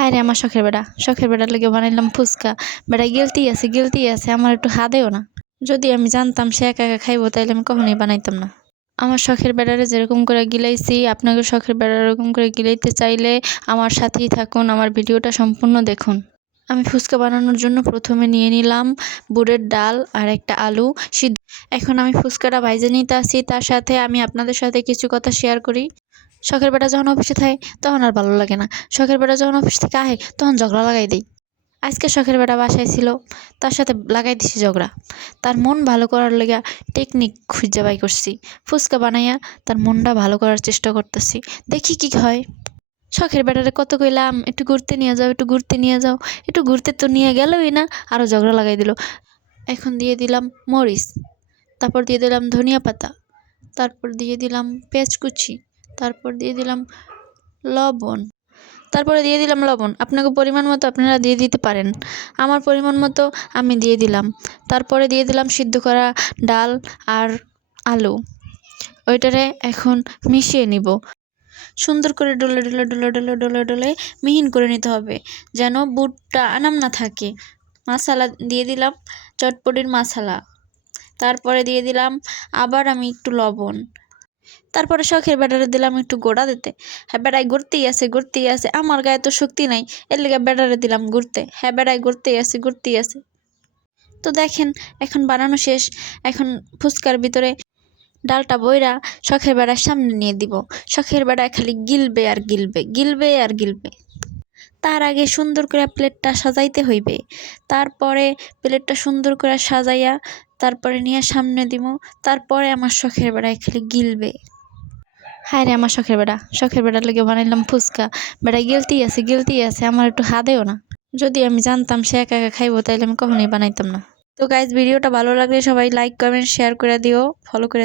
হায় রে আমার শখের বেটার লেগে বানাইলাম ফুচকা। বেটা গিলতি আছে আমার একটু হাদেও না। যদি আমি জানতাম সে একা একা খাইবো তাইলে আমি কখনোই বানাইতাম না। আমার শখের বেটারে যেরকম করে গিলাইছি আপনাকে শখের বেটার এরকম করে গিলাইতে চাইলে আমার সাথেই থাকুন, আমার ভিডিওটা সম্পূর্ণ দেখুন। আমি ফুচকা বানানোর জন্য প্রথমে নিয়ে নিলাম বুটের ডাল আর একটা আলু সিদ্ধ। এখন আমি ফুচকাটা ভাইজে নিতে আসি, তার সাথে আমি আপনাদের সাথে কিছু কথা শেয়ার করি। শখের বেটা যখন অফিসে থাকে তখন আর ভালো লাগে না, শখের বেটা যখন অফিস থেকে আহে তখন ঝগড়া লাগাই দিই। আজকে শখের বেটা বাসায় ছিল, তার সাথে লাগাই দিছি ঝগড়া। তার মন ভালো করার লেগা টেকনিক খুঁজে বাই করছি, ফুচকা বানাইয়া তার মনটা ভালো করার চেষ্টা করতেছি, দেখি কি হয়। শখের বেটারে কত কইলাম একটু ঘুরতে নিয়ে যাও, একটু ঘুরতে নিয়ে যাও, একটু ঘুরতে তো নিয়ে গেলই না, আরও ঝগড়া লাগাই দিল। এখন দিয়ে দিলাম মরিচ, তারপর দিয়ে দিলাম ধনিয়া পাতা, তারপর দিয়ে দিলাম পেঁয়াজ কুচি, তারপর দিয়ে দিলাম লবণ, তারপরে দিয়ে দিলাম লবণ। আপনাকে পরিমাণ মতো আপনারা দিয়ে দিতে পারেন, আমার পরিমাণ মতো আমি দিয়ে দিলাম। তারপরে দিয়ে দিলাম সিদ্ধ করা ডাল আর আলু। ওইটারে এখন মিশিয়ে নিব, সুন্দর করে ডলে ডলে ডলে ডলে ডলে ডলে মিহিন করে নিতে হবে, যেন বুটটা আনাম না থাকে। মশলা দিয়ে দিলাম, চটপটির মশলা, তারপরে দিয়ে দিলাম আবার আমি একটু লবণ, তারপরে শখের বেটারে দিলাম একটু গোড়া দিতে। হ্যাঁ বেড়াই ঘুরতেই আছে, আমার গায়ে তো শক্তি নাই, এর লেগে বেটারে দিলাম ঘুরতে। হ্যাঁ বেড়াই ঘুরতেই আছে। তো দেখেন এখন বানানো শেষ। এখন ফুচকার ভিতরে ডালটা বইরা শখের বেড়ার সামনে নিয়ে দিব। শখের বেড়ায় খালি গিলবে আর গিলবে। তার আগে সুন্দর করে প্লেটটা সাজাইতে হইবে। তারপরে প্লেটটা সুন্দর করে সাজাইয়া তারপরে নিয়ে সামনে দিব। তারপরে আমার শখের বেড়ায় খালি গিলবে। হায় রে আমার শখের বেটার লেগে বানাইলাম ফুচকা। বেটা গিলতি আছে আমার একটু হাদেও না। যদি আমি জানতাম সে একা একা খাইবো তাইলে আমি কখনোই বানাইতাম না। তো গাইজ ভিডিওটা ভালো লাগলে সবাই লাইক কমেন্ট শেয়ার করে দিও, ফলো করে